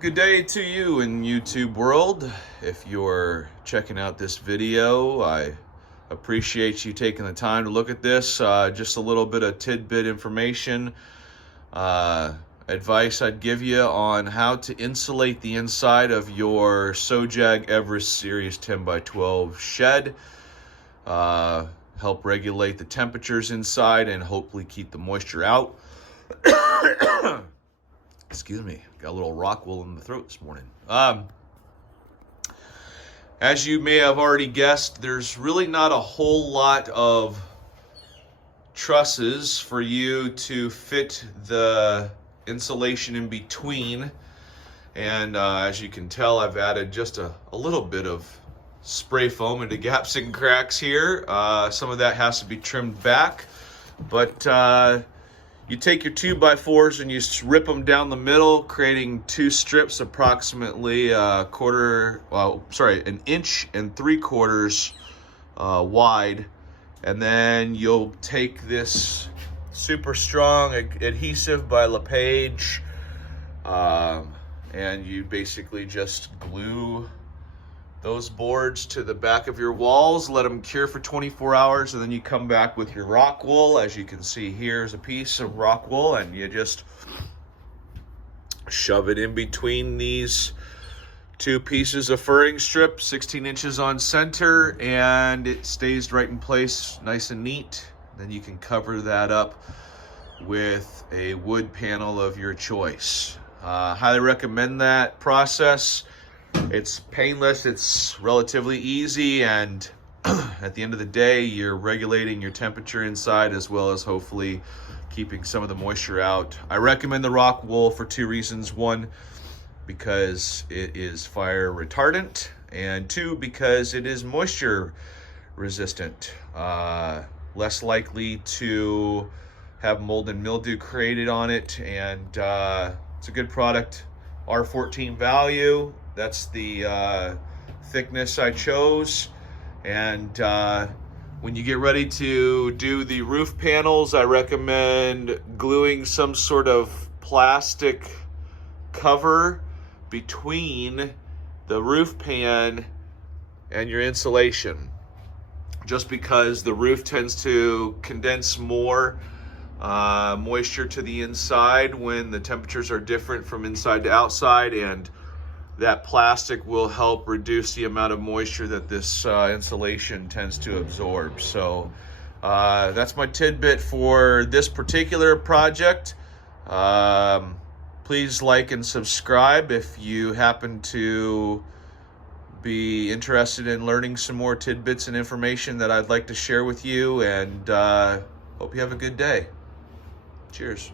Good day to you in YouTube world. If you're checking out this video, I appreciate you taking the time to look at this. Just a little bit of tidbit information, advice I'd give you on how to insulate the inside of your Sojag Everest Series 10x12 shed. Help regulate the temperatures inside and hopefully keep the moisture out. Excuse me, got a little rockwool in the throat this morning. As you may have already guessed, there's really not a whole lot of trusses for you to fit the insulation in between. And as you can tell, I've added just a little bit of spray foam into gaps and cracks here. Some of that has to be trimmed back, but you take your 2x4s and you rip them down the middle, creating two strips approximately an 1.75 inches wide. And then you'll take this super strong adhesive by LePage, and you basically just glue those boards to the back of your walls, let them cure for 24 hours, and then you come back with your rock wool. As you can see, here's a piece of rock wool, and you just shove it in between these two pieces of furring strip, 16 inches on center, and it stays right in place nice and neat. Then you can cover that up with a wood panel of your choice. Highly recommend that process. It's painless, it's relatively easy, and at the end of the day, you're regulating your temperature inside as well as hopefully keeping some of the moisture out. I recommend the rock wool for two reasons. One, because it is fire retardant, and two, because it is moisture resistant. Less likely to have mold and mildew created on it, and it's a good product. R14 value, that's the thickness I chose. And when you get ready to do the roof panels, I recommend gluing some sort of plastic cover between the roof pan and your insulation, just because the roof tends to condense more moisture to the inside when the temperatures are different from inside to outside, and that plastic will help reduce the amount of moisture that this insulation tends to absorb. So that's my tidbit for this particular project. Please like and subscribe if you happen to be interested in learning some more tidbits and information that I'd like to share with you, and hope you have a good day. Cheers.